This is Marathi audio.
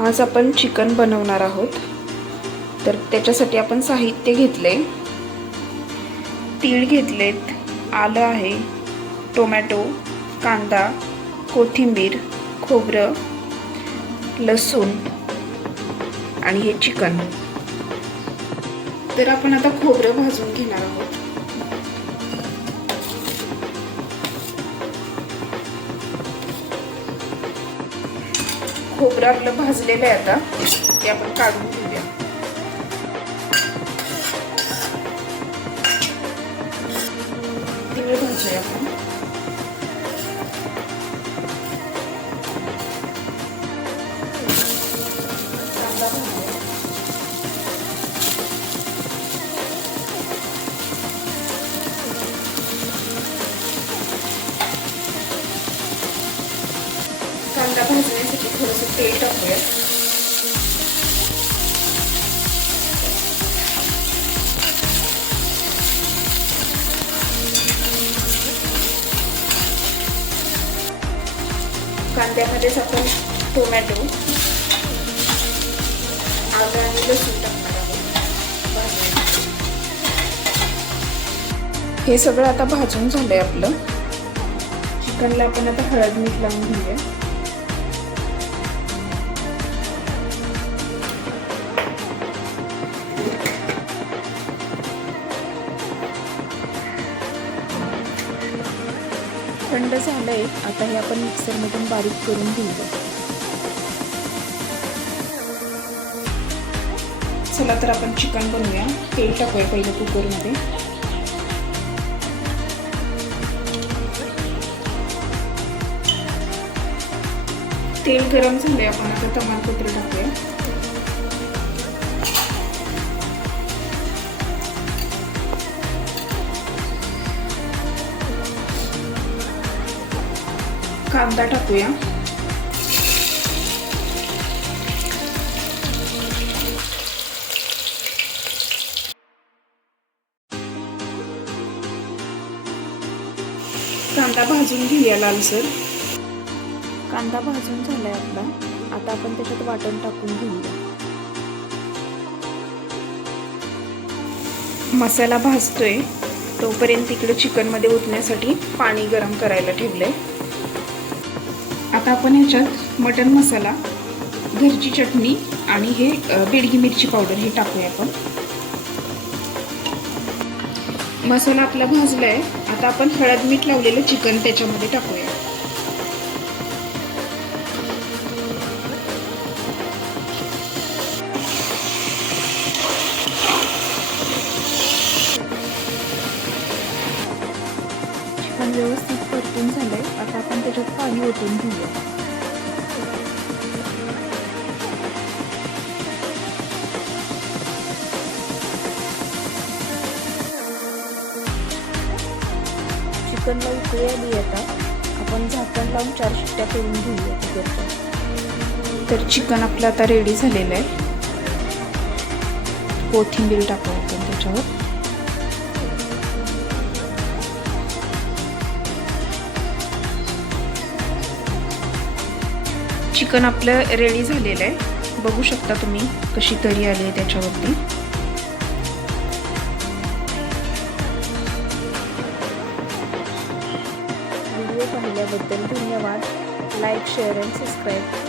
आज आपण चिकन बनवणार आहोत। तर त्याच्यासाठी आपण साहित्य घेतले, तीळ घेतलेत, आलं आहे, टोमॅटो, कांदा, कोथिंबीर, खोबरं, लसूण आणि हे चिकन। तर आपण आता खोबरं भाजून घेणार आहोत। खोबरं आपलं भाजलेलं आहे, आता ते आपण काढून घेऊया। तीळ भाजूया आपण। कांदा भाजूया। कांदा भाजण्यासाठी थोडंसं तेल टाकूया। कांद्यामध्येच आपण टोमॅटो, आलं आणि लसूण टाकणार आहोत। हे सगळं आता भाजून झालंय आपलं। चिकनला आपण आता हळद मीठ लावून घेऊया। थंड झालंय, आता हे आपण मिक्सरमधून बारीक करून घेऊया। चला तर आपण चिकन बनवूया। तेल टाकूया पहिलं कुकरमध्ये। तेल गरम झालंय, आपण आता तमालपत्र टाकूया। कांदा टाकूया। कांदा भाजून घेऊया लालसर। कांदा भाजून झालाय आपला, आता आपण त्याच्यात वाटण टाकून घेऊया। मसाला भाजतोय तोपर्यंत इकडे चिकन मध्ये ओतण्यासाठी पाणी गरम करायला ठेवलंय। आता आपण ह्याच्यात मटन मसाला, घरची चटणी आणि हे बेडगी मिरची पावडर हे टाकूया आपण। मसाला आपला भाजलाय, आता आपण हळद मीठ लावलेलं चिकन त्याच्यामध्ये टाकूया। चिकन व्यवस्थित परतून झालंय, आता आपण त्याच्यात पाणी ओतून घेऊया। चिकनला उकळी आली, आता आपण झाकण लावून 4 शिट्ट्या करून घेऊया कुकरच्या। तर चिकन आपलं आता रेडी झालेलं आहे। कोथिंबीर टाकू आपण त्याच्यावर। चिकन आपलं रेडी झालेलं आहे, बघू शकता तुम्ही कशी तरी आली आहे त्याच्यावरती। व्हिडिओ पाहिल्याबद्दल धन्यवाद। लाईक, शेअर आणि सबस्क्राईब